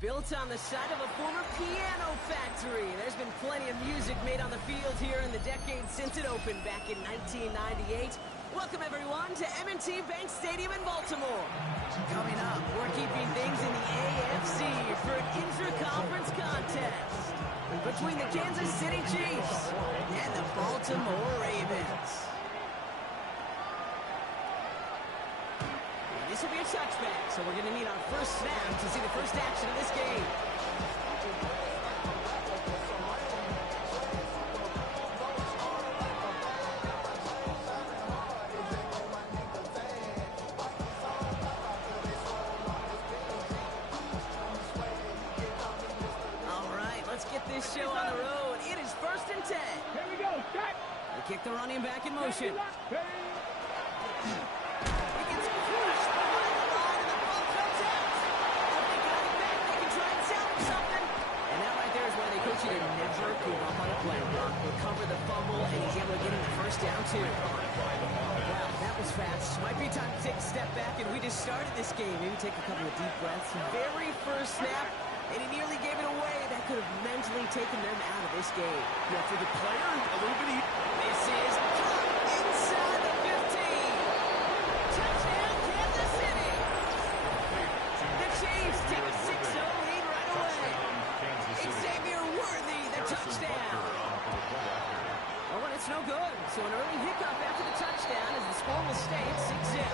Built on the side of a former piano factory, there's been plenty of music made on the field here in the decades since it opened back in 1998. Welcome, everyone, to M&T Bank Stadium in Baltimore. Coming up, we're keeping things in the AFC for an intra-conference contest between the Kansas City Chiefs and the Baltimore Ravens. This will be a touchback, so we're going to need our first snap to see the first action of this game. All right, let's get this show on the road. It is 1st and 10. Here we go, start. They kick the running back in motion. To never give up on a play. Recover the fumble, and he's able to get him the first down, too. Wow, that was fast. Might be time to take a step back, and we just started this game. Maybe take a couple of deep breaths. Very first snap, and he nearly gave it away. That could have mentally taken them out of this game. Yeah, for the player, a little bit of... This is inside the 15. Touchdown, Kansas City. The Chiefs take a 6-0 lead right away. Xavier Worthy, the touchdown. Oh, and it's no good. So an early hiccup after the touchdown as the score will stay at 6-0.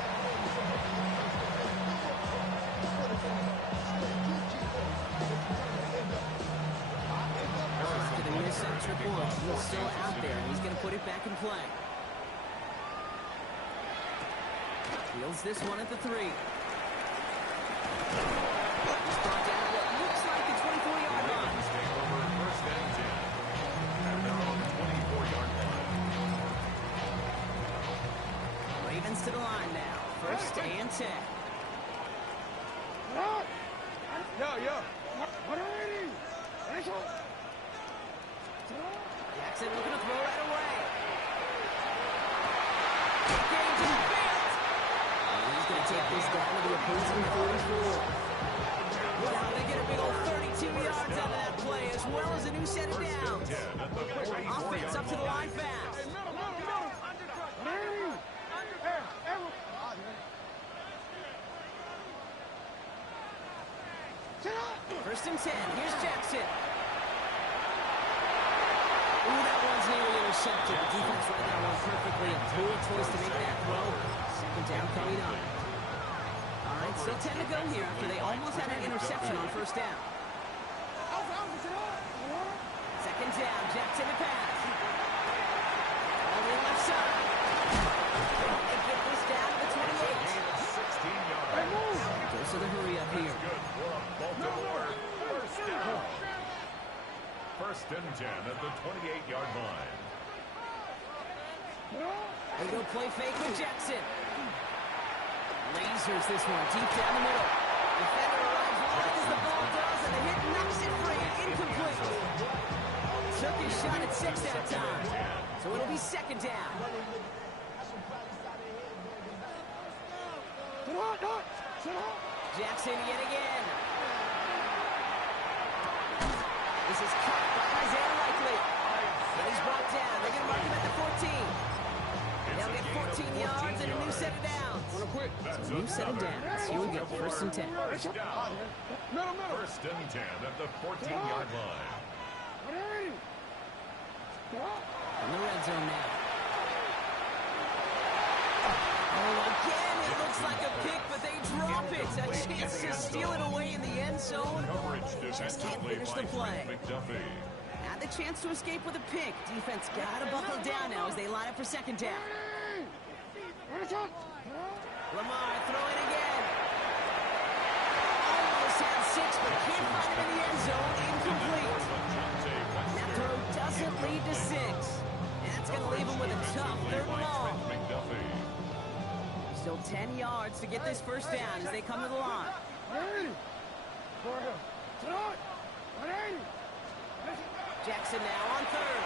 After the missed extra point, he's still out there, and he's going to put it back in play. Fields this one at the 3. He's brought down at what looks like the 24-yard line. Ravens to the line now. 1st and 10. Jackson looking to throw right away. Game to the field. He's going to take this down to the opposing 44. Wow, they get a big old 32 yards out of that play, as well as a new set of downs. Offense up to the line fast. First and 10. Here's Jackson. Ooh, that one's nearly intercepted. The defense read that one perfectly. A poor choice to make that throw. Second down coming up. All right, still 10 to go here after they almost had an interception on 1st down. Second down, Jackson to pass. On the left side. They get this down to the 28. 16 yards. Goes to the hurry up here. Baltimore, 1st down. 1st and 10 at the 28-yard line. They go play fake with Jackson. Lasers this one deep down the middle. Defender arrives right as the ball does, and the hit knocks it free. Incomplete. Took his shot at 6 that time. So it'll be 2nd down. Jackson yet again. This is caught by Isaiah Likely. And he's brought down. They're going to mark him at the 14. They'll get 14 yards and a new set of downs. So a new set of downs. Here we go. 1st and 10. 1st down. 1st and 10 at the 14-yard line. In the red zone now. Oh, again, it looks like a pick, but they drop it. A chance to steal it away in the end zone. Just can't finish the play. Had the chance to escape with a pick. Defense got to buckle down now as they line up for 2nd down. Lamar throwing again. Almost had 6, but can't find him in the end zone. Incomplete. That throw doesn't lead to 6. And that's going to leave him with a tough 3rd and long. Still 10 yards to get this 1st down as they come to the line. Jackson now on 3rd.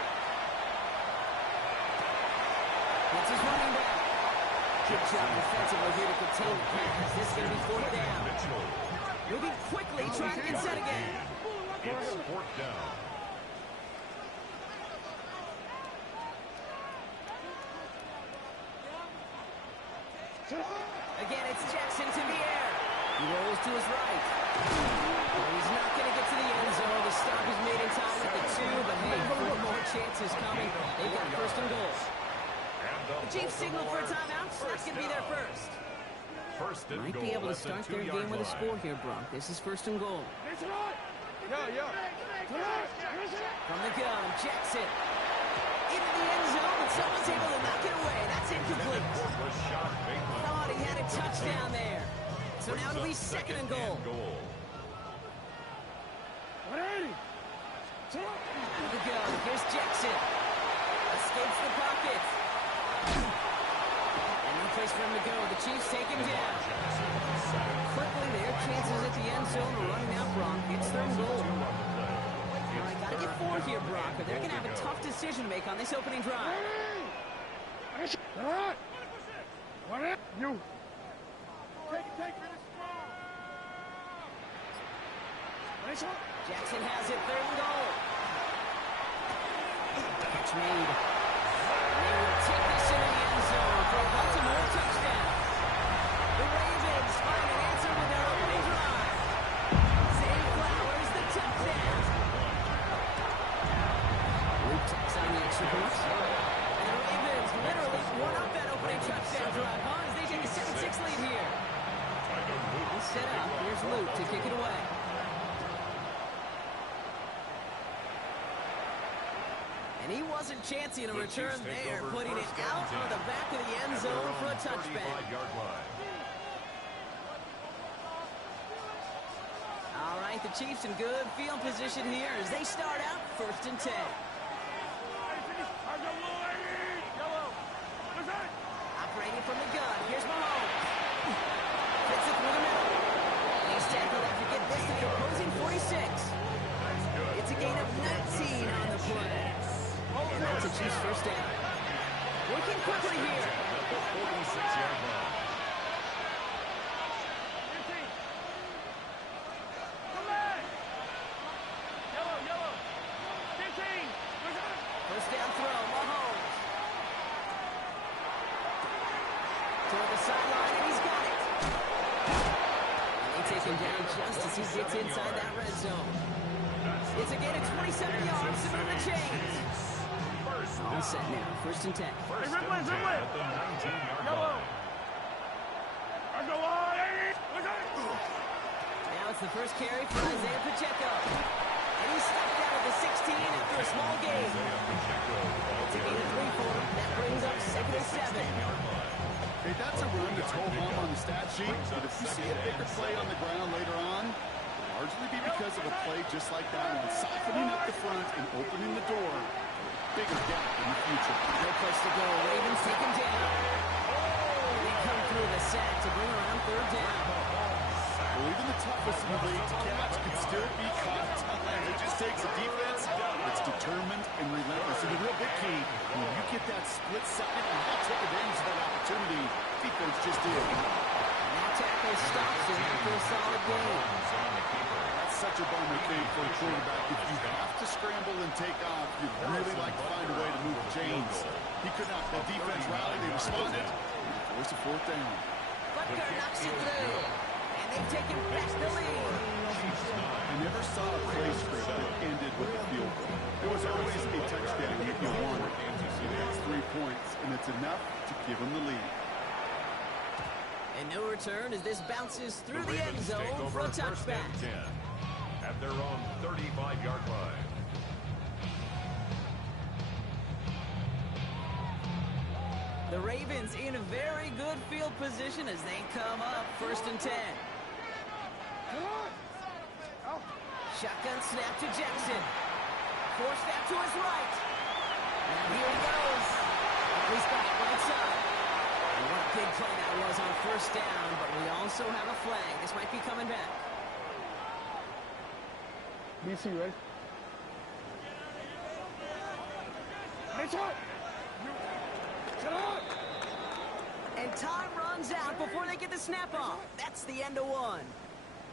That's his running back. Good job defensively here to contain the pass. This is going to be 4th down. Moving quickly, trying to get set again. It's fourth down. Again, it's Jackson to the air. He rolls to his right. He's not going to get to the end zone. The stop is made in time at the 2, but hey, 4 more chances coming. They've got first and goal. The Chiefs signal for a timeout, so that's going to be their first. Might be able to start their game with a score here, Brock. This is first and goal. From the gun, Jackson. Into the end zone, but someone's able to knock it away. That's incomplete. Thought he had a touchdown there. So now it'll be second and goal. From the gun, here's Jackson. Escapes the pocket. And no place for him to go. The Chiefs take him down. Quickly, their chances at the end zone are running out, Brock. It's third and goal. All right, gotta get 4 here, Brock, or they're gonna have a tough decision to make on this opening drive. Jackson has it, third and goal. Catch made. They will take this into the end zone for a Baltimore touchdown. The Ravens find an answer with their opening drive. Zay Flowers, the touchdown. Luke takes on the extra point. And the Ravens literally won up that opening touchdown drive, huh? As they take a 7-6 lead here. He's set up. Here's Luke to kick it away. And he wasn't chancing a return there, putting it out on the back of the end zone for a touchback. All right, the Chiefs in good field position here as they start out first and 10. Operating from the gun, here's Mahomes. Hits it through the middle. He's tackled after getting this to the opposing 46. It's a gain of 19 on the play. And that's a Chiefs first down. Working quickly here. First down throw, Mahomes. Toward the sideline, and he's got it. And they take him down just as he gets inside that red zone. It's a gain of 27 yards to move the chains. All set now, first and 10. First and 10 at the 19-yard line. Now it's the first carry for Isaiah Pacheco. And he's stopped out at the 16 after a small gain. It's a gain of 3 for him. That brings up second and 7. Hey, that's a run to tow home on the stat sheet, but if you see a bigger play on the ground later on, largely be because of a play just like that one, softening up the front and opening the door. Bigger gap in the future. No place to go. Ravens take him down. And they come through the sack to bring around third down. Well, even the toughest in the league to catch can still be caught at times. It just takes a defense that's determined and relentless. And the real big key, when you get that split second and you take advantage of that opportunity, defense just did. And that tackle stops him after a solid gain. That's such a bummer thing for a quarterback. If you have to scramble and take off, you'd really like to find a way to move the chains. He could not. The defense rallied. They responded. Force a fourth down. Butker knocks it through. And they've taken back the lead. I never saw a play script that ended with a field goal. There was always a touchdown if you wanted. That's 3 points, and it's enough to give them the lead. And no return as this bounces through the end zone for a touchback. At their own 35-yard line. The Ravens in a very good field position as they come up first and 10. Shotgun snap to Jackson. Forced out to his right. And here he goes. He's got it right side. And what a big play that was on first down, but we also have a flag. This might be coming back. BC, ready? And time runs out before they get the snap off. That's the end of one.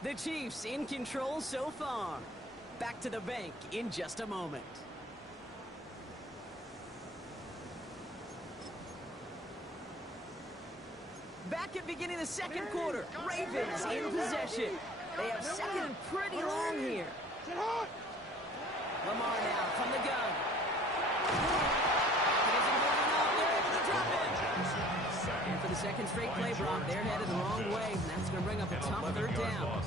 The Chiefs in control so far. Back to the bank in just a moment. Back at beginning of the second quarter. Ravens in possession. They have second and pretty long here. Lamar now from the gun. It isn't moving up. They're able to drop it. And for the second straight play, Brock, they're headed the wrong way. And that's going to bring up a tough third down.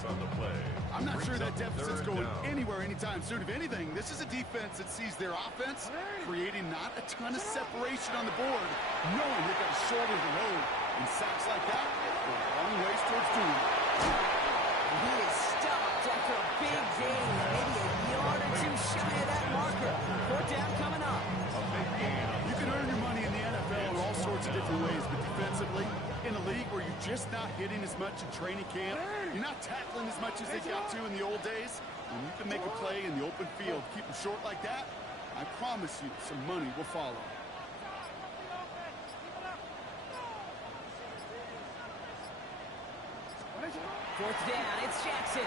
I'm not sure that deficit's going anywhere anytime soon. If anything, this is a defense that sees their offense creating not a ton of separation on the board, knowing they've got to shoulder the load. And sacks like that go a long ways towards doing it. He is stopped after a big gain, maybe a yard or two shy of that marker. Fourth down coming up. You can earn your money in the NFL in all sorts of different ways, but defensively, in a league where you're just not hitting as much in training camp, you're not tackling as much as they got to in the old days, when you can make a play in the open field, keep them short like that, I promise you some money will follow. Fourth down, it's Jackson.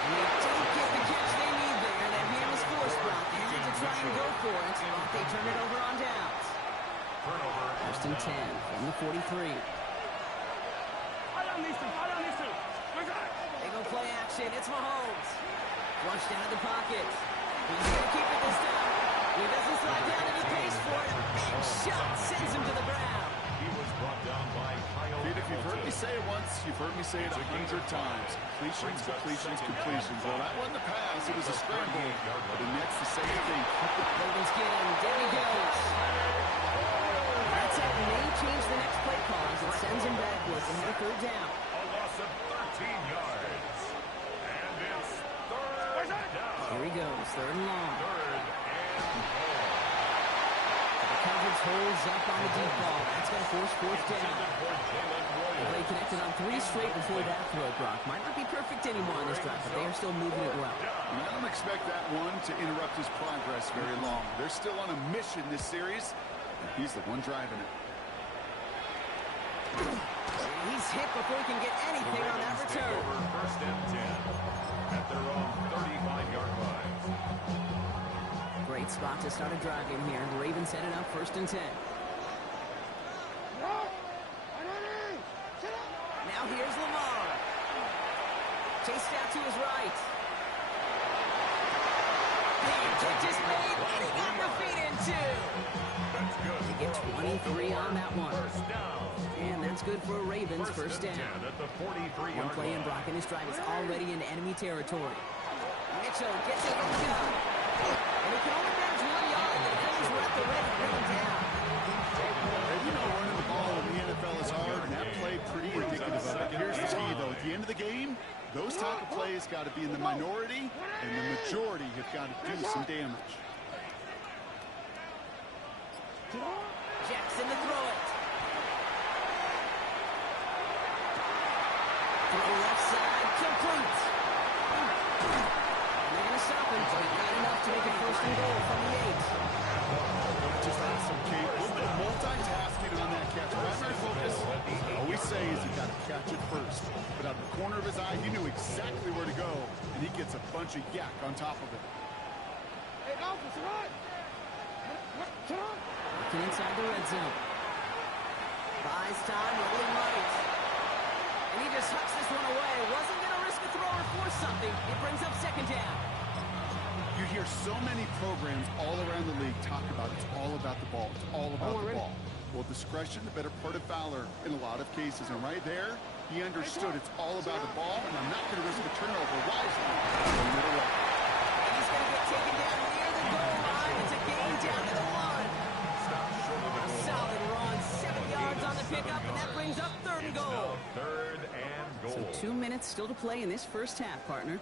And they don't get the catch they need there. That hand was forced, Brock. They had to try and go for it, but they turn it over on downs. First and 10 from the 43. They go play action. It's Mahomes. Flushed out of the pocket. He's going to keep it this time. He doesn't slide down and he pays for it. Big shot sends him to the ground. He was brought down by Dude, if you've heard me say it once, you've heard me say it 100 times. Completions, completions, completions. Well, that wasn't a pass. It was a scramble. But the Nets the same thing. Ravens get him. There he goes. That's how it may change the next play call as it sends him backwards ahead of third down. a loss of 13 yards. And it's third down. Here he goes. Third and long. Third and goal. The coverage holds up on the deep ball. That's going to force fourth down. They connected on 3 straight before that throw, Brock. Might not be perfect anymore on this drive, but they are still moving it well. I don't expect that one to interrupt his progress very long. They're still on a mission this series, and he's the one driving it. He's hit before he can get anything on that return. First and 10 at their own 35-yard line. Great spot to start a drive in here. The Ravens headed up first and 10. Now here's Lamar. Chased out to his right. Big catch is made, and he got the feet in too. That's good. They get 23 on that one. First down. And that's good for a Ravens first down. At the 43-yard One play in line. Brock, and his drive is already into enemy territory. Mitchell gets it on the gun. And he can only manage 1 yard. The defenders were at the ready to bring him down. You know, running the ball in the NFL is hard, and that play pretty indicative of it. Here's the key, though. At the end of the game, those type of plays got to be in the minority, and the majority have got to do some damage. Jackson to throw it. To the left side, complete. And they're going to stop him, but not enough to make it first and goal from the 8. Just awesome, Kate. A little bit of multitasking on that catch. Primary focus, I always say, is you got to catch it first. But out of the corner of his eye, he knew exactly where to go, and he gets a bunch of yak on top of it. Looking inside the red zone. Buys time, rolling right. And he just hucks this one away. Wasn't going to risk a throw or force something. It brings up second down. You hear so many programs all around the league talk about it's all about the ball. It's all about the ball. Well, discretion, the better part of valor in a lot of cases. And right there, he understood it's all about the ball, and I'm not going to risk a turnover. Why is he? And he's going to get taken down near the goal line. It's a gain down to the 1. A solid run, 7 yards on the pickup, and that brings up third and goal. Third and goal. So 2 minutes still to play in this first half, partner.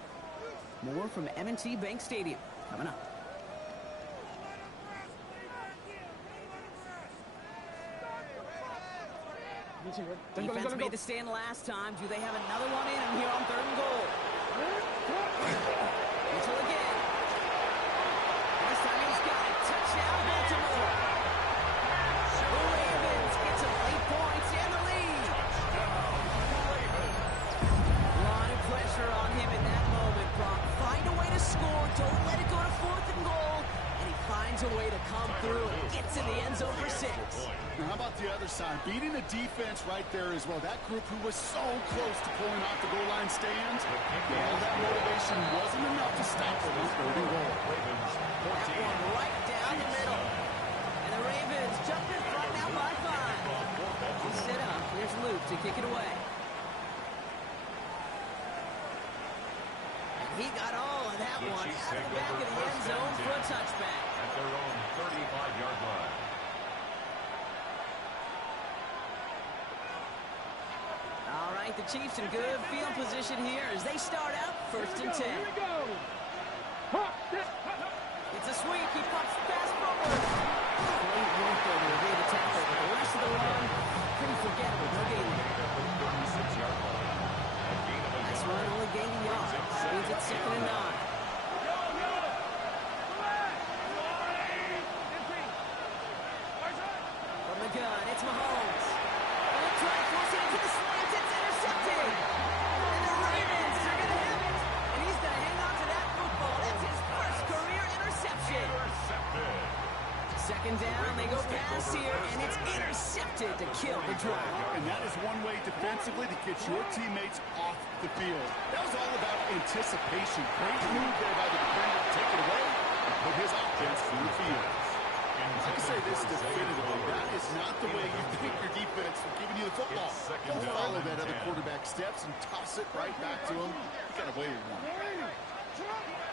More from M&T Bank Stadium coming up. Defense made the stand last time. Do they have another one in them here on third and goal? Mitchell again. This time he's got it. Touchdown, Baltimore. The Ravens get some late points and the lead. finds a way to come through and gets in the end zone for 6. Now, how about the other side? Beating the defense right there as well. That group who was so close to pulling off the goal line stands, well, that motivation wasn't enough to stop them on 3rd and goal. That one right down the middle. And the Ravens jump in front now by 5. All set up. Here's Luke to kick it away. He got all of that one out of the back of the end zone for a touchback. At their own 35-yard line. All right, the Chiefs in good field position here as they start out 1st and 10. It's a sweep. He pops the pass forward. Great work there to evade the tackle, but the rest of the run, pretty forgettable. No gain there. Nice run, only gaining yards. Means it's 2nd and 9. From the gun, it's Mahomes. They'll try to force it into the slants. It's intercepted. And the Ravens are going to have it. And he's going to hang on to that football. That's his first career interception. Intercepted. 2nd down, they go pass here, and it's intercepted to kill the drive. And that is one way defensively to get your teammates off the field. That was all about anticipation. Great move there by the defender to take it away and put his offense through the field. I can say this definitively, that is not the way you think your defense is giving you the football. Don't follow that other quarterback steps and toss it right back to him. You got away with one.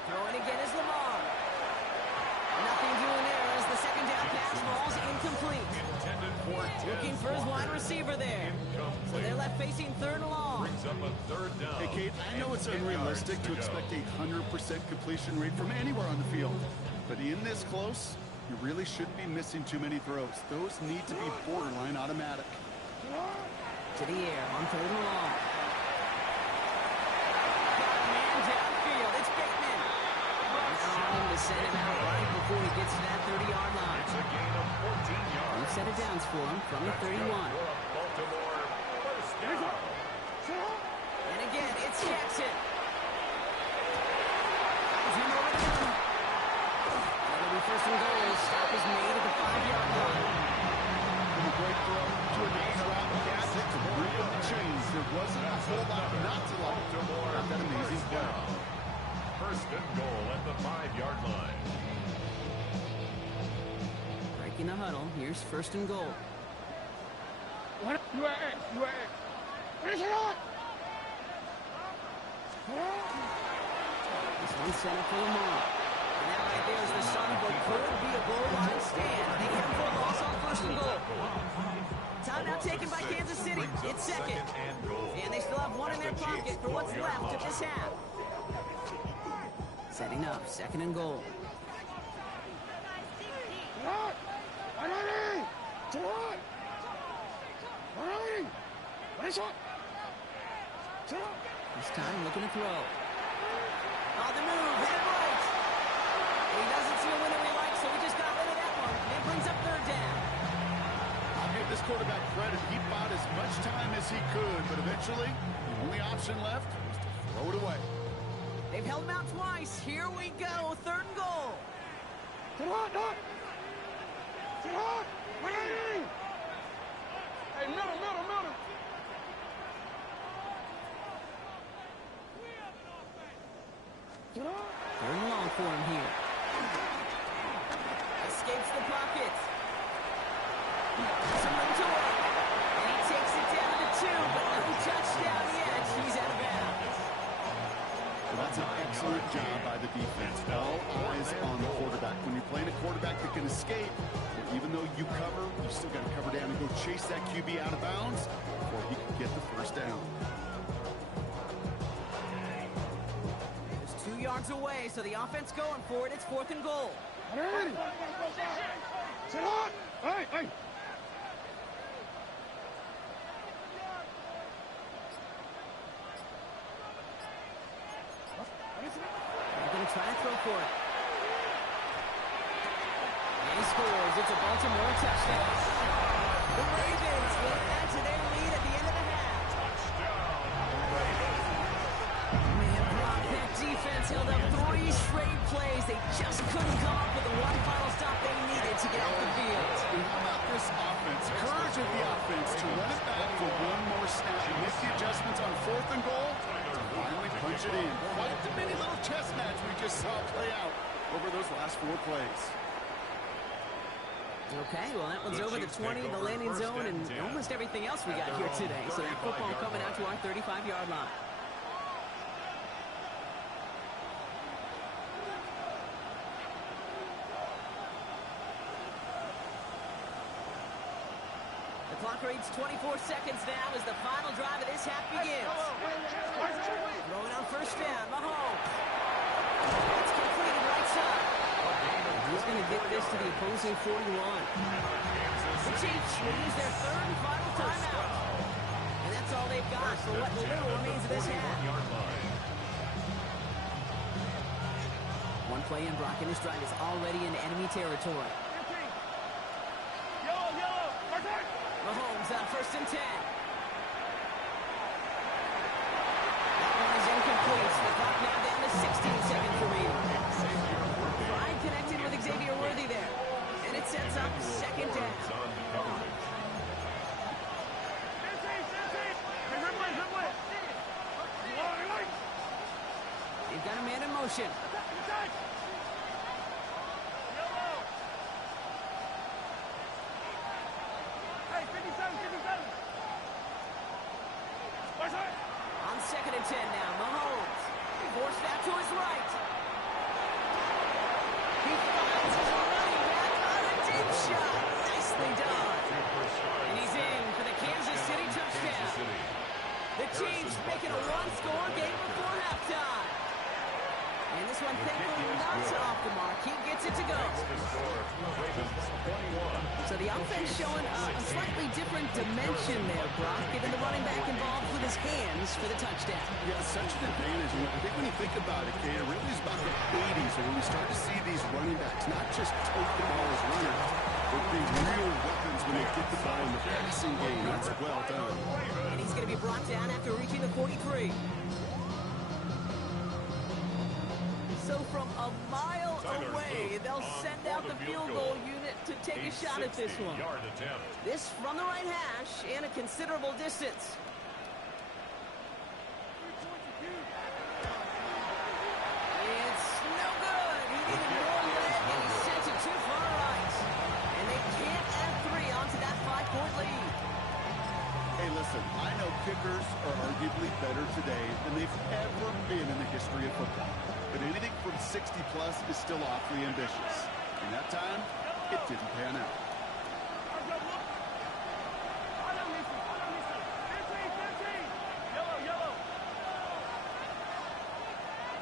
Throwing again is Lamar. Nothing doing there as the 2nd down pass falls incomplete. Looking for his wide receiver there. So they're left facing 3rd and long. Brings up a 3rd down. Hey, Kate, I know it's unrealistic to expect a 100% completion rate from anywhere on the field. But in this close, you really shouldn't be missing too many throws. Those need to be borderline automatic. To the air on 3rd and long. Got a man downfield. It's Bateman. On to send him out right before he gets to that 30-yard line. It's a gain of 14 yards. We've set it down for him from the 31. Baltimore first down. And again, it's Jackson. Comes him over the middle. And it'll be 1st and goal. Stop is made at the 5-yard line. From a great throw to a nice route pass to break up the chains. There wasn't a whole lot not to like about that amazing play. 1st and goal at the 5-yard line. Breaking the huddle. Here's 1st and goal. This one center for Lamar. And that right there is the start of what could be a goal line stand. They get him for a loss on 1st and goal. Timeout taken by Kansas City. It's 2nd. And they still have one in their pocket for what's left of this half. Setting up, 2nd and goal. This time looking to throw. On the move, hit it right. He doesn't see a winner he likes, so he just got rid of that one. And it brings up 3rd down. I'll give this quarterback credit. He bought as much time as he could, but eventually, the only option left was to throw it away. They've held him out twice. Here we go, 3rd and goal. Hey, middle. 3rd and long for him here. Escapes the pocket. Some room to work. And he takes it down to 2, but no touchdown yet. He's out of bounds. Well, that's an excellent job by the defense. All eyes on the quarterback. When you're playing a quarterback that can escape, even though you cover, you still got to cover down and go chase that QB out of bounds before he can get the 1st down. It's 2 yards away, so the offense going for it. It's 4th and goal. They're going to try to throw for it. And he scores. It's a Baltimore touchdown. The Ravens will add to their lead at the end of the half. Man, Brock, that defense defense held up 3 straight plays. They just couldn't come up with the one final stop they needed to get off the field. And how about this offense? Courage of the offense to run it back for one more snap, miss the adjustments on 4th and goal, to finally punch it in. Quite the many little chess match we just saw play out over those last 4 plays. Okay, well, that one's over the 20, the landing zone, and almost everything else we got here today. So that football coming out to our 35-yard line. The clock reads 24 seconds now as the final drive of this half begins. Throwing on first down, Mahomes. It's completed right side. He's going to get this to the opposing 41. The Chiefs will use their 3rd and final timeout. And that's all they've got for what little remains of this half. One play in, Brock, and this drive is already in enemy territory. Mahomes on 1st and 10. That one is incomplete. The clock now down to 16 seconds remaining. Connected with Xavier Worthy there. And it sets up 2nd down. They've got a man in motion. On 2nd and 10 now, Mahomes. Forced out to his right. He finds his running back on a deep shot. Nicely done. And he's in for the Kansas City touchdown. The Chiefs making a one-score game before halftime. And this one thankfully not off the mark. He gets it to go. So the offense showing a slightly different dimension there, Brock, getting the running back involved with his hands for the touchdown. Yeah, such an advantage. And I think when you think about it, Kay, it really is about the 80s when we start to see these running backs not just tote the ball as runners, but be real weapons when they get the ball in the passing game. That's well done. And he's going to be brought down after reaching the 43. So from a mile away, they'll send out the field goal unit to take a shot at this one. This from the right hash and a considerable distance. It's no good. He needed more leg, and he sent it too far right. And they can't add 3 onto that 5-point lead. Hey, listen, I know kickers are arguably better today than they've ever been in the history of football. But anything from 60-plus is still awfully ambitious. And that time, it didn't pan out.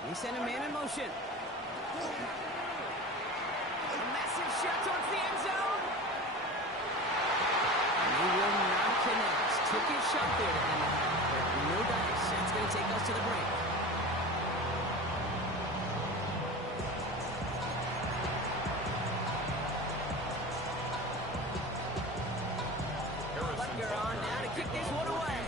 They send a man in motion. A massive shot towards the end zone. And he will not connect. Took his shot there. And no dice. That's going to take us to the break. Butker on now to kick this one away.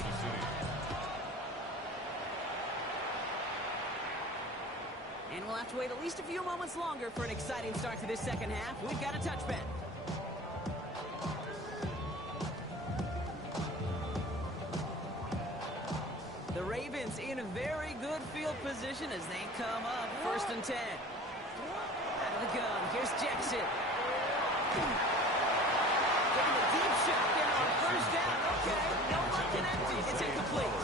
And we'll have to wait at least a few moments longer for an exciting start to this second half. We've got a touchback. The Ravens in a very good field position as they come up 1st and 10. Out of the gun, here's Jackson. Taking a deep shot there on 1st down. Okay, no one connecting. It's incomplete.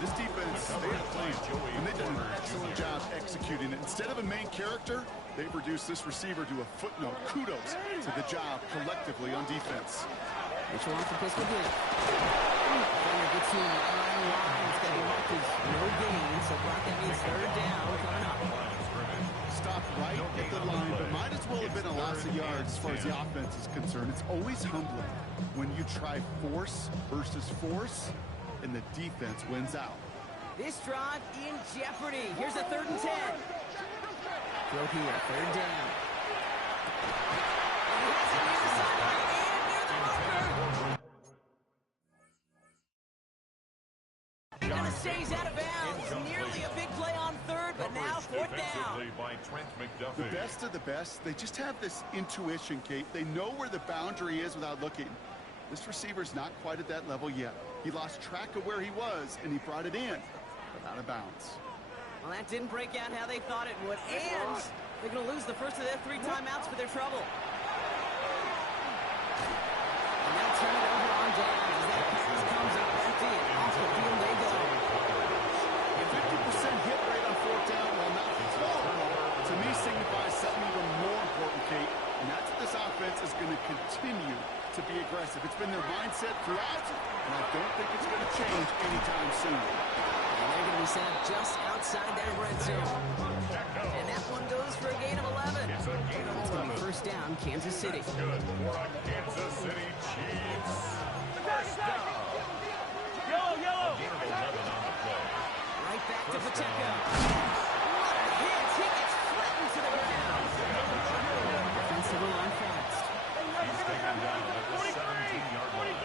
This defense, they have played, and they've done an excellent job executing it. Instead of a main character, they've reduced this receiver to a footnote. Kudos to the job collectively on defense. Mitchell off the pistol again. Gets him on the line. It's going to be marked as no gain, so Brock, that means 3rd down coming up. Stop right at the line, but might as well have been a loss of yards as far as the offense is concerned. It's always humbling when you try force versus force, and the defense wins out. This drive in jeopardy. Here's a 3rd and 10. Throw here, 3rd down. And he has it near the sideline and near the marker. Kind of stays out of bounds. Nearly a big The best of the best, they just have this intuition, Kate. They know where the boundary is without looking. This receiver's not quite at that level yet. He lost track of where he was, and he brought it in, but out of bounds. Well, that didn't break out how they thought it would, and they're going to lose the first of their 3 timeouts for their trouble. And they'll turn it over on downs as that pass comes up empty, and off the field they go. A 50% hit rate on 4th down, while not horrible, to me signifies something even more important, Kate, and that's what this offense is going to continue to be aggressive. It's been their mindset throughout, and I don't think it's going to change anytime soon. And they're going to be set up just outside that red zone. And that one goes for a gain of 11. It's going to be first down, Kansas City. Good for a Kansas City Chiefs. First down. Yellow. Gain of 11 on the play. Right back to Pacheco. What a hit! He gets flattened to the ground. Defensive line fast. He's taken down at the 17-yard line.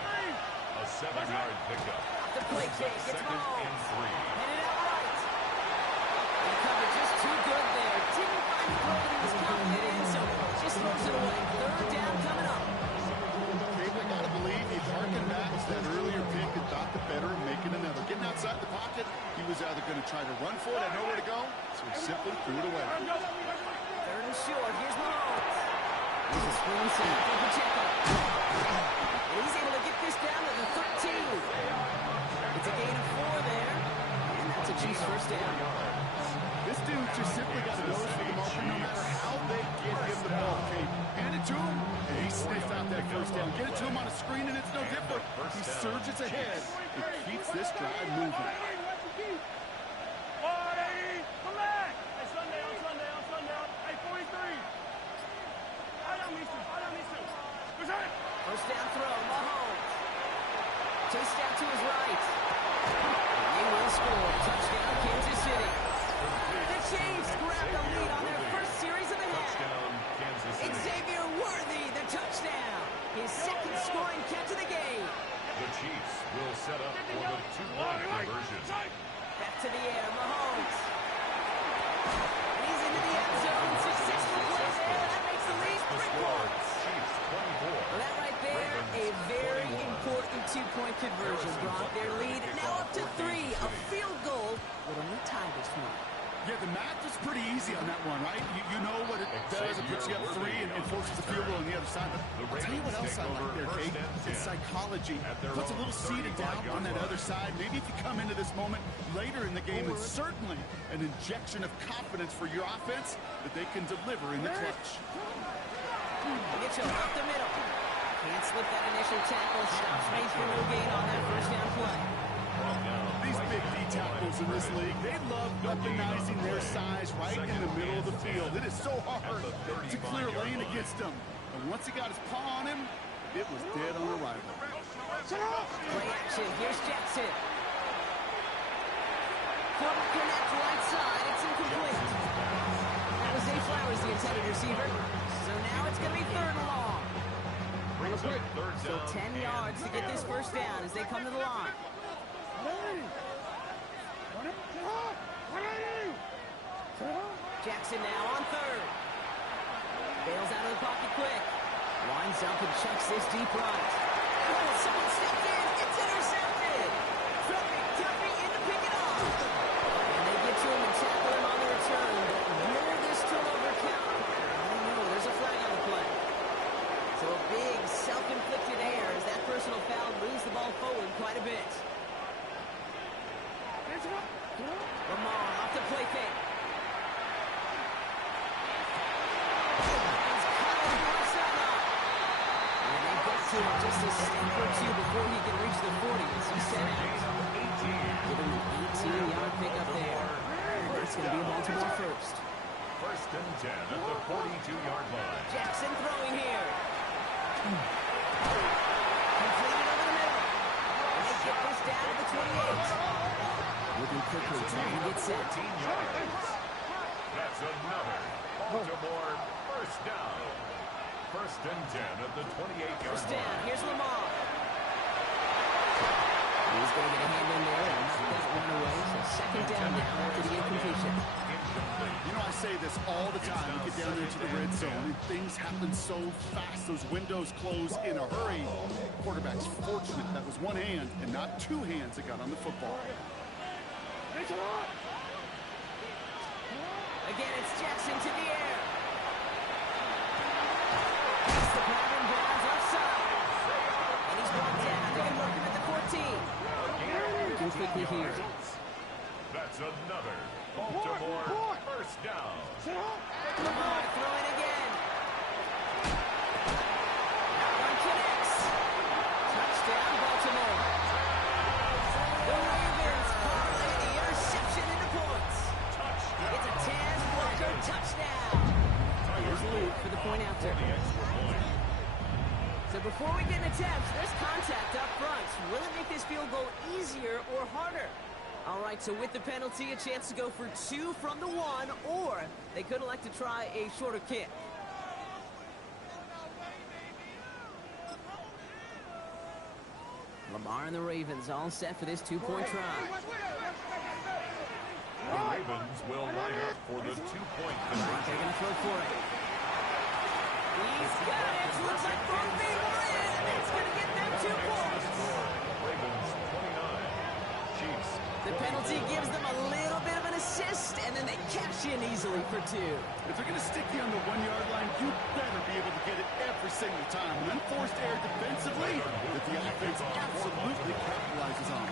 A 7-yard pickup. The play fake. It's Second Mahomes. and 3. Headed out right. The cover just too good there. Didn't find the throw that he was confident in, so just throws it away. Third down coming up. Kate, I got to believe he harkened back to that earlier pick and thought the better of making another. Getting outside the pocket, he was either going to try to run for it, had nowhere to go, so he simply threw it away. Third and short. Here's Mahomes. Here's a screen set for Pacheco. And he's able to get this down to the 13. It's a gain of 4 there. And that's a Chiefs first down. This dude just simply got to notice for the moment, no matter how they get him the ball, Kate. Hand it to him, and he sniffs out that first down. Get it to him on a screen, and it's no different. He surges ahead. It keeps this drive moving. Come back. Hey, Sunday. Hey, 43. I don't need to. First down throw, Mahomes. Chased out to his right. They will score. Touchdown, Kansas City. The Chiefs grab the lead on their first series of the half. Touchdown, Kansas City. Xavier Worthy, the touchdown. His second scoring catch of the game. The Chiefs will set up for the 2-point conversion. Back to the air, Mahomes. He's into the end zone. Successful play there. That makes the lead 3 points. Chiefs 24. Well, that right there, a very important 2-point conversion brought their lead now up to 3. A field goal would only tie this one. Yeah, the math is pretty easy on that one, right? You know what it does. It puts you up 3 and forces the field goal on the other side. But I'll tell you what else I like there, Kate. It's psychology. Puts a little seed of doubt on that other side. Maybe if you come into this moment later in the game, it's certainly an injection of confidence for your offense that they can deliver in the clutch. Mitchell up the middle. Can't slip that initial tackle. Stops Mace for no gain on that first down play. These big D tackles in this league, they love weaponizing their size right in the middle of the field. It is so hard to clear lane against them. And once he got his paw on him, it was dead on arrival. Play action. Here's Jackson. Couldn't connect right side. It's incomplete. That was Zay Flowers, the intended receiver. So now it's going to be third and long. So 10 yards to get this first down as they come to the line. Jackson now on third. Bails out of the pocket quick. Winds up and chucks this deep right. Oh, someone stepped in. It's intercepted. Tuffy in to pick it off. And they get to him and tackle him on the return. But will this turnover count? I don't know. There's a flag on the play. So a big self-inflicted error as that personal foul moves the ball forward quite a bit. Lamar off the play fake. He's cut on the right sideline. And they get to him just a step or 2 before he can reach the 40 as he set out. Give him an 18-yard pickup there. And that's going to be a Baltimore first. First and 10 at the 42-yard line. Jackson throwing here. Completed over the middle. And they get this down to the 28. Looking quickly, trying to get set. 14 yards. That's another Baltimore first down. First and 10 at the 28-yard line. First down. Here's Lamar. He's going to get a hand in there and knock that one away. So second down now after the incompletion. You know, I say this all the time. We get down into the red zone, and things happen so fast. Those windows close in a hurry. Quarterback's fortunate that was one hand and not two hands that got on the football. Again, it's Jackson to the air. He's the pattern Browns offside. And he's brought down. They can work him at the 14. Working quickly here. That's another Baltimore first down. Lamar throwing again. That one connects. Touchdown, Baltimore. The Ravens parlay the interception into points. It's a Taz Walker touchdown. Here's Luke for the point after. So before we get into attempts, there's contact up front. Will it make this field goal easier or harder? All right, so with the penalty, a chance to go for 2 from the 1, or they could elect to try a shorter kick. Lamar and the Ravens all set for this 2-point try. The Ravens will line up for the 2-point They're conversion. going to throw for it. He's got it. Looks like both people in. It's going to get them 2 points. Ravens 29, Chiefs. The penalty gives them a little bit of an assist, and then they cash in easily for 2. If they're going to stick you on the 1-yard line, you better be able to get it every single time. An unforced error defensively that the offense absolutely capitalizes on.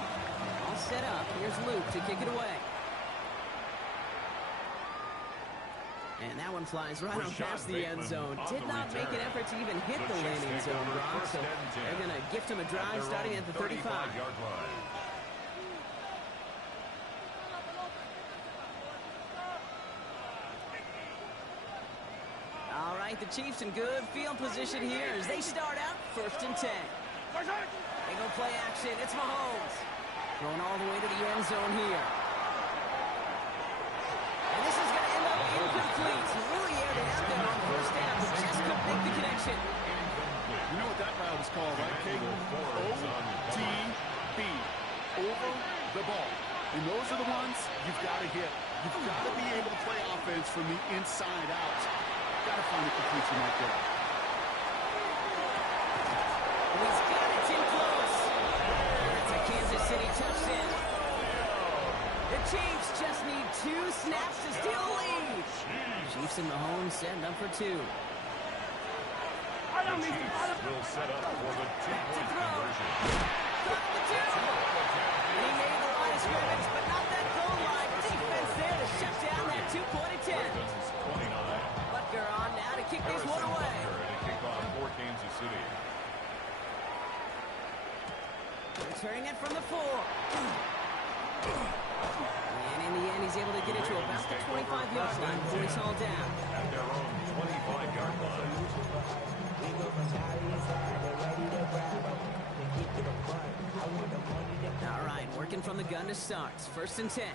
All set up. Here's Luke to kick it away. And that one flies right on past the end zone. Did not make an effort to even hit the landing zone, Brock. So they're going to gift him a drive starting at the 35-yard line. All right, the Chiefs in good field position here as they start out 1st and 10. They go play action. It's Mahomes. Going all the way to the end zone here. And this is going to end up incomplete. He really aired it out there on 1st down, but just couldn't make the connection. You know what that route is called, right, King? OTB. Over the ball. And those are the ones you've got to hit. You've got to be able to play offense from the inside out. Got to find a completion right there. He's got it too close. That's a Kansas City touchdown. The Chiefs just need 2 snaps to steal the lead. Chiefs and Mahomes setting up for 2. The Chiefs will set up for the 2-point conversion. Got the 2. And he made the line of scrimmage, but not that goal line. Defense there to shut down that 2-point attempt. Ravens 29. Butker on now to kick this one away. To kick off for Kansas City. Returning it from the 4. And in the end, he's able to get it to about the 25-yard line before he's hauled down. At their own 25-yard line. All right, working from the gun to start. 1st and 10.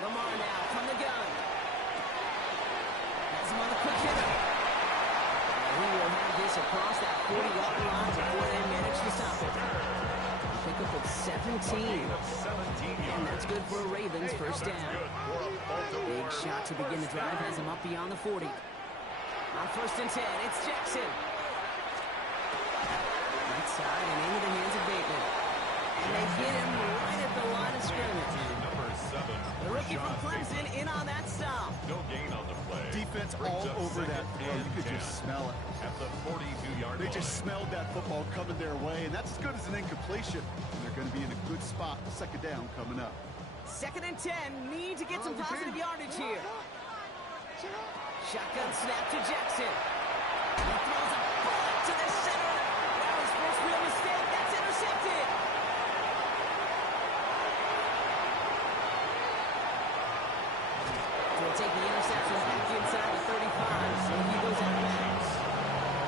Lamar now from the gun. Has him on the quick hitter. And he will have this across that 40-yard line before they manage to stop it. Pick up at 17. And that's good for a Ravens 1st down. Big shot to begin the drive has him up beyond the 40. On 1st and 10, it's Jackson. Right side and into the hands of Bateman. And they get him right at the line of scrimmage. Number 7. The rookie from Clemson in on that stop. No gain on the play. Defense all over that throw. You could just smell it. At the 42-yard line. They just smelled that football coming their way, and that's as good as an incompletion. And they're going to be in a good spot. 2nd down coming up. 2nd and 10. Need to get some positive yardage here. Shotgun snap to Jackson. He throws a bullet to the center. That was first real mistake. That's intercepted. We'll take the interception back inside the 35. So he goes out of bounds.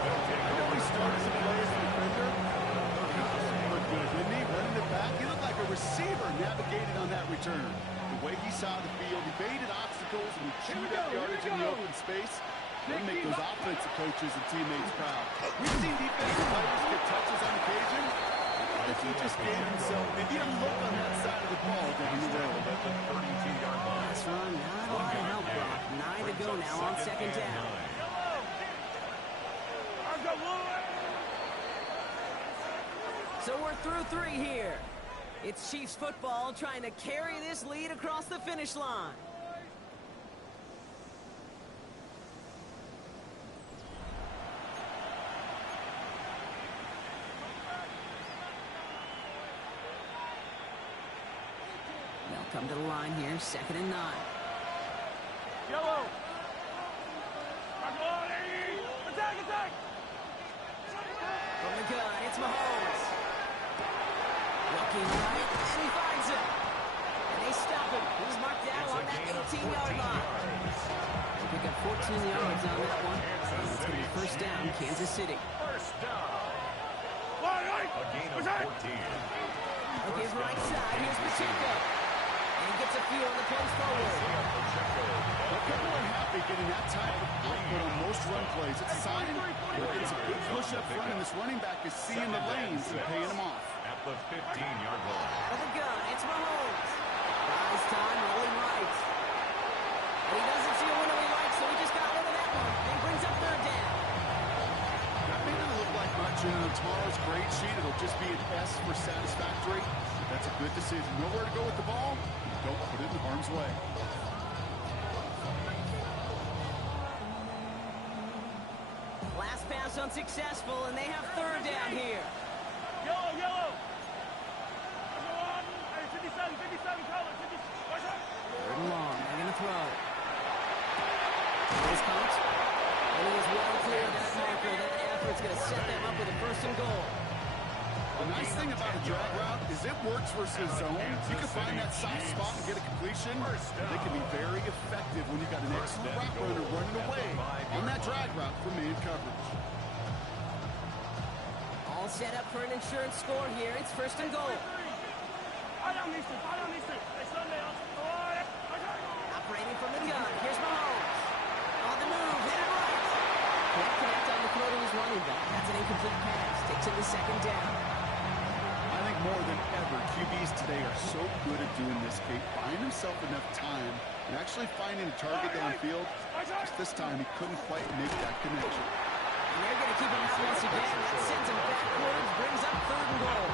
You know, he started to play as a defender. He looked good, didn't he? Running it back. He looked like a receiver navigated on that return. The way he saw the field, he baited obstacles and he chewed up yardage in the open space. That'll make those offensive coaches and teammates proud. We've seen defensive players get touches on occasion. felt like he just gave himself maybe a look on that side of the ball down the road. That's wrong. Not a lot of help, Brock. 9 to go now on second down. So we're through 3 here. It's Chiefs football trying to carry this lead across the finish line. They'll come to the line here, 2nd and 9. Yellow. Attack, attack. From the gun, it's Mahomes. Looking right, and he finds him. And they stop him. He's marked down on that 18-yard line. They pick up 14 yards on that one. And it's going to be first down, Kansas City. First down. A gain of 14. Okay, right side, here's Pacheco. And he gets a few on the plays forward. People are happy getting that type of output on most run plays. It's a sign that it's a good push up front, and this running back is seeing the lanes and paying them off. At the 15-yard line. For the gun, it's Mahomes. Buys time, rolling right. And he doesn't see a window he likes, so he just got rid of that one. And he brings up 3rd down. That may not look like much in tomorrow's grade sheet. It'll just be an S for satisfactory. That's a good decision. Nowhere to go with the ball. Don't put it in harm's way. Last pass unsuccessful, and they have 3rd down here. Yellow, yellow. 57, color. 3rd and long, they're going to throw. Here's Coach. And he is well clear of that marker. That effort's going to set them up with a 1st and goal. The nice thing about a drag route is it works versus zone. You can find that soft spot and get a completion. They can be very effective when you've got an excellent route runner running away on that drag route for man coverage. All set up for an insurance score here. It's 1st and goal. Operating from the gun. Here's Mahomes. On the move, headed right. Can't connect on the throw to his running back. That's an incomplete pass. Takes him to 2nd down. I think more than ever, QBs today are so good at doing this, Kate, buying himself enough time and actually finding a target downfield. Just this time, he couldn't quite make that connection. And they're going to keep him out once again. That sends him backwards, brings up 3rd and goal.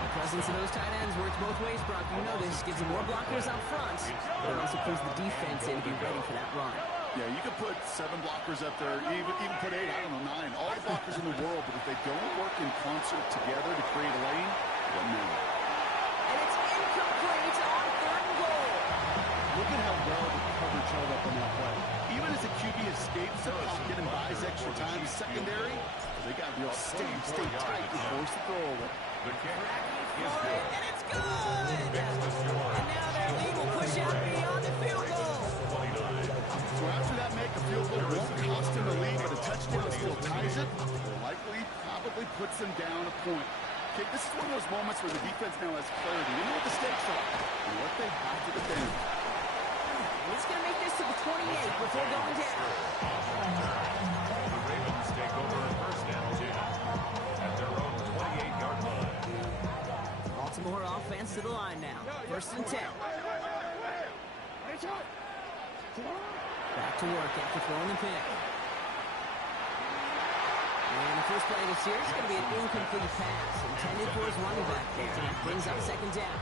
The presence of those tight ends works both ways, Brock. You know this. Gives him more blockers up front. But it also puts the defense in to be ready for that run. Yeah, you could put 7 blockers up there, even put 8, I don't know, 9. All the blockers in the world, but if they don't work in concert together to create a lane, it doesn't matter. And it's incomplete on 3rd and goal. Look at how well the coverage held up on that play. Even as a QB escapes the pocket and buys extra time secondary, they got real stay tight and force the throw away. The kick is And good. it's good! And now their lead will push out beyond the field goal. So after that make, a field goal won't cost him the lead, but a touchdown still ties it. Likely, probably puts them down a point. Okay, this is one of those moments where the defense now has clarity. They know what the stakes are and what they have to defend. And he's going to make this to the 28 before going down. The Ravens take over 1st and 10 at their own 28-yard line. Baltimore offense to the line now. 1st and 10. Back to work after throwing the pick. And the first play of the series is going to be an incomplete pass intended for his running back there. And that brings up 2nd down.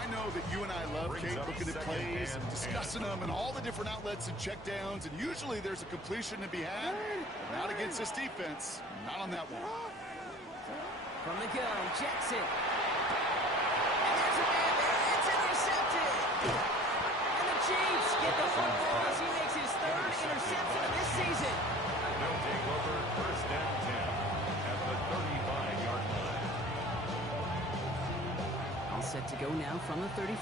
I know that you and I love, Kate, looking at plays, discussing them, and all the different outlets and checkdowns, and usually there's a completion to be had. Not against this defense. Not on that one. From the gun, Jackson. And there's a man there. It's intercepted. And the Chiefs get the football as he makes his 3rd interception of this season. They'll take over 1st and 10 at the 35-yard line. All set to go now from the 35.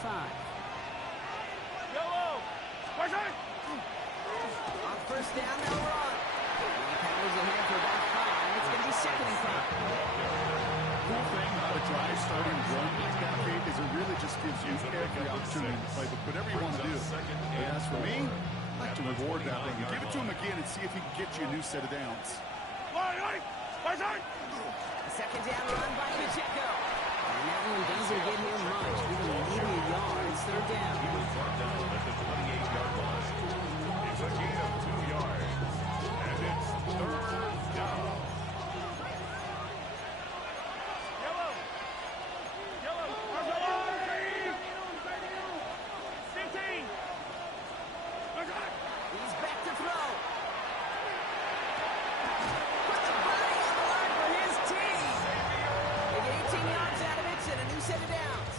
Yellow. On 1st down, they'll run. And he powers ahead for about 5. It's going to be 2nd and 5. Cool thing about a drive starting run like that, Kate, is it really just gives you every opportunity to play whatever you want to do. But as for me, I'd like to reward that run. Give it to him again and see if he can get you a new set of downs. A second down run by Pacheco. And that one doesn't get him much. Even maybe a yard. It's third down. He was brought down at the 28-yard line. It's a gain of 2 yards. And it's third down. Yellow. Yellow. 15. He's back to throw. Put the body on the line for his team. They get 18 yards out of it and a new set of downs.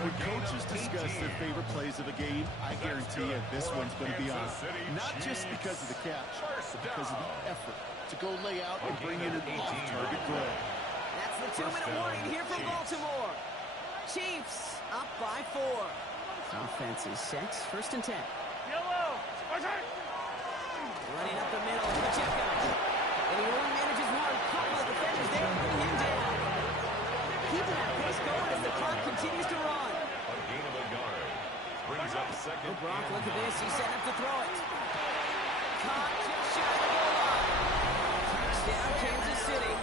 When coaches discuss their favorite plays of a game, I guarantee you this one's going to be on. Not just because of the catch, but because of the effort to go lay out and bring in an off-target throw. That's the 2-minute warning here from Baltimore. Chiefs up by 4. Offense is set. First and 10. Yellow. Running up the middle, Pacheco. And he only manages one. Couple of defenders there to bring him down. Keeping that pace going as the clock continues to run. A gain of a yard. Brings up second. Oh, Brock, look at this. He's set up to throw it. Caught just shy of the goal line. Touchdown, Kansas City.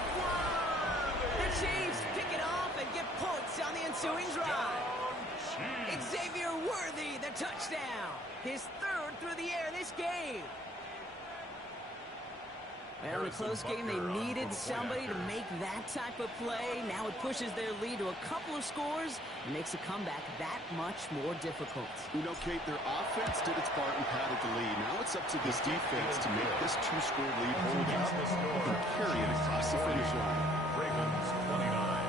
The Chiefs pick it off and get points on the ensuing drive. Xavier Worthy, the touchdown. His third through the air this game. Well, in a close game, they needed somebody to make that type of play. Now it pushes their lead to a couple of scores and makes a comeback that much more difficult. You know, Kate, their offense did its part and padded the lead. Now it's up to this defense to make this 2-score lead hold up and carry it across the finish line. Ravens 29.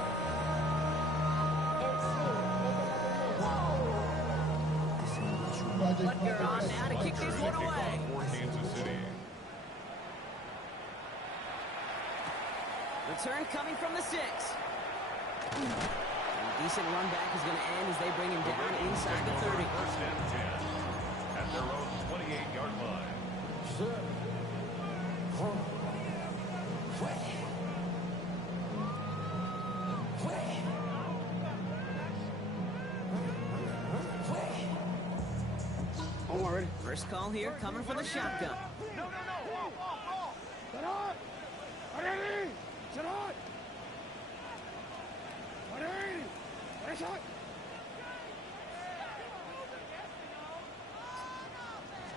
Butker on now to kick this one away. For Kansas City. Return coming from the 6. A decent run back is going to end as they bring him down inside the 30. First and 10 at their own 28-yard line. Onward. First call here coming from the shotgun.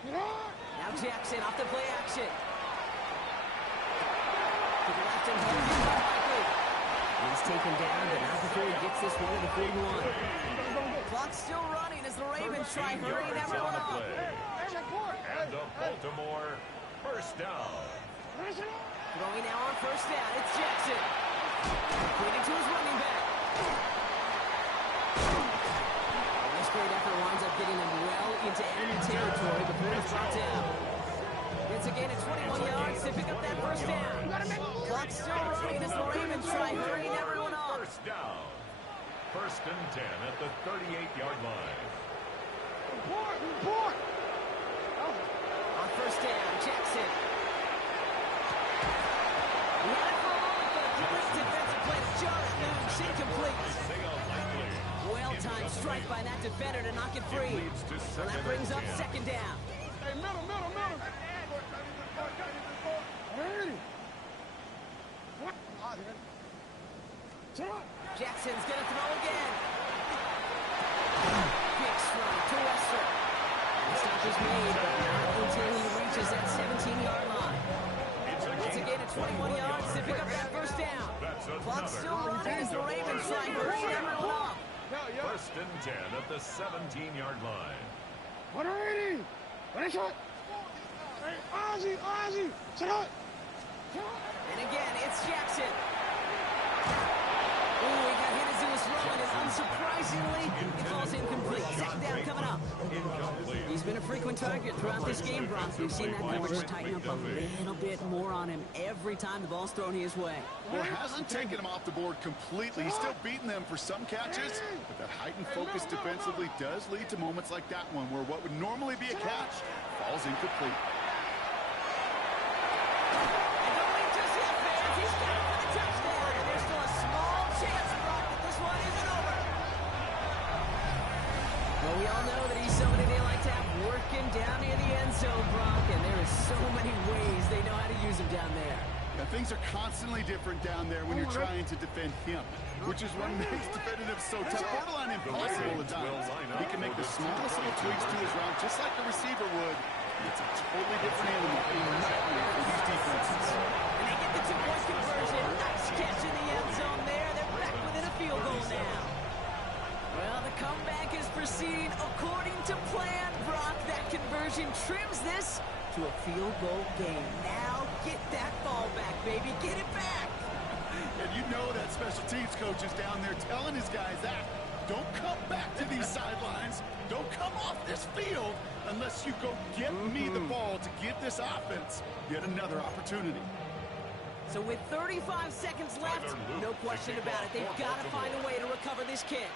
Now Jackson off the play action. To the left and home by Michael. He's taken down, but not before he gets this one to the 41. Clock's still running as the Ravens try hurrying everyone up. And the Baltimore first down. Throwing now on first down. It's Jackson. Completing to his running back. This great effort winds up getting them well into enemy territory before it's brought down. It's a gain of 21 yards to pick up that first down. Clock's still running as the Ravens try hurrying everyone up. First down. First and 10 at the 38-yard line. On first down, Jackson. He had it for a moment, but a great defensive play to just loose, incomplete. Well-timed strike by that defender to knock it free. And that brings up second down. Jackson's going to throw again. Big strike to Wester. The stop is made, but not until he reaches that 17-yard line. It's a gain of 21 yards to pick up that first down. Clock still running as the Ravens try to hurry everyone up. First and 10 at the 17-yard line. And again, it's Jackson. Ooh, he got hit as he was throwing, and unsurprisingly, it falls incomplete. Second down coming up. Incomplete. He's been a frequent target throughout this game, Brock. We've seen that coverage tighten up a little bit more on him every time the ball's thrown his way. Well, it hasn't taken him off the board completely. He's still beating them for some catches, but that heightened focus defensively does lead to moments like that one where what would normally be a catch falls incomplete. And don't wait just yet, fans. He's got it for the touchdown, and there's still a small chance, Brock, that this one isn't over. Well, we all know that he's somebody they like to have working down near the end zone, Brock, and there are so many ways they know how to use him down there. I think things are constantly different down there when you're trying to defend him, which is what makes defending him so tough, borderline impossible at times. He can make the smallest little tweaks to his route, just like a receiver would. It's a totally different animal, a nightmare for these defenses. And they get the two-point conversion. Nice catch in the end zone there. They're back within a field goal now. Well, the comeback is proceeding according to plan, Brock. That conversion trims this to a field goal game. Now get that ball back, baby. Get it back. And you know that special teams coach is down there telling his guys that. Don't come back to these sidelines. Don't come off this field unless you go get me the ball to give this offense yet another opportunity. So with 35 seconds left, no question about it. They've got to find a way to recover this kick.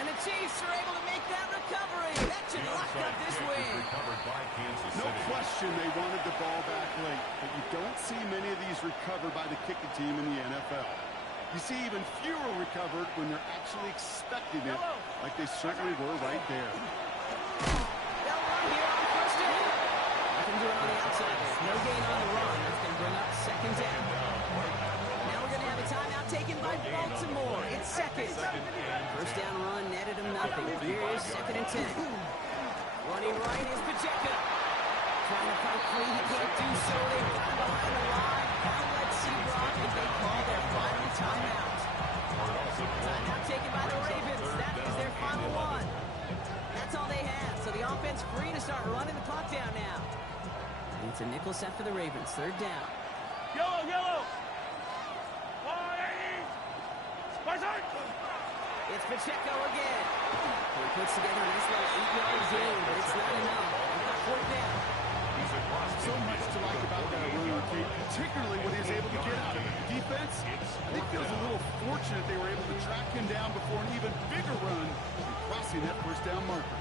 And the Chiefs are able to make that recovery. That should lock up this win. No question they wanted the ball back late, but you don't see many of these recovered by the kicking team in the NFL. You see even fewer recovered when they're actually expecting it, like they certainly were right there. They'll run here on first down. Nothing doing on the outside. No gain on the run. That's going to bring up second down. Now we're going to have a timeout taken by Baltimore. It's second. First down run netted him nothing. Here is second and 10. Running right is Pacheco. Trying to fight free. He can't do so. They've got him behind the line. Now let's see Brock as they call their final timeout. Timeout taken by the Ravens. That is their final one. That's all they have. So the offense free to start running the clock down now. It's a nickel set for the Ravens. Third down. Yellow, yellow. 180. It's Pacheco again. He puts together a nice little 8-yard gain, but it's not enough. They've got fourth down. So much to like about that run, Kate, particularly what he was able to get out of it. The defense, I think, feels a little fortunate they were able to track him down before an even bigger run and crossing that first down marker.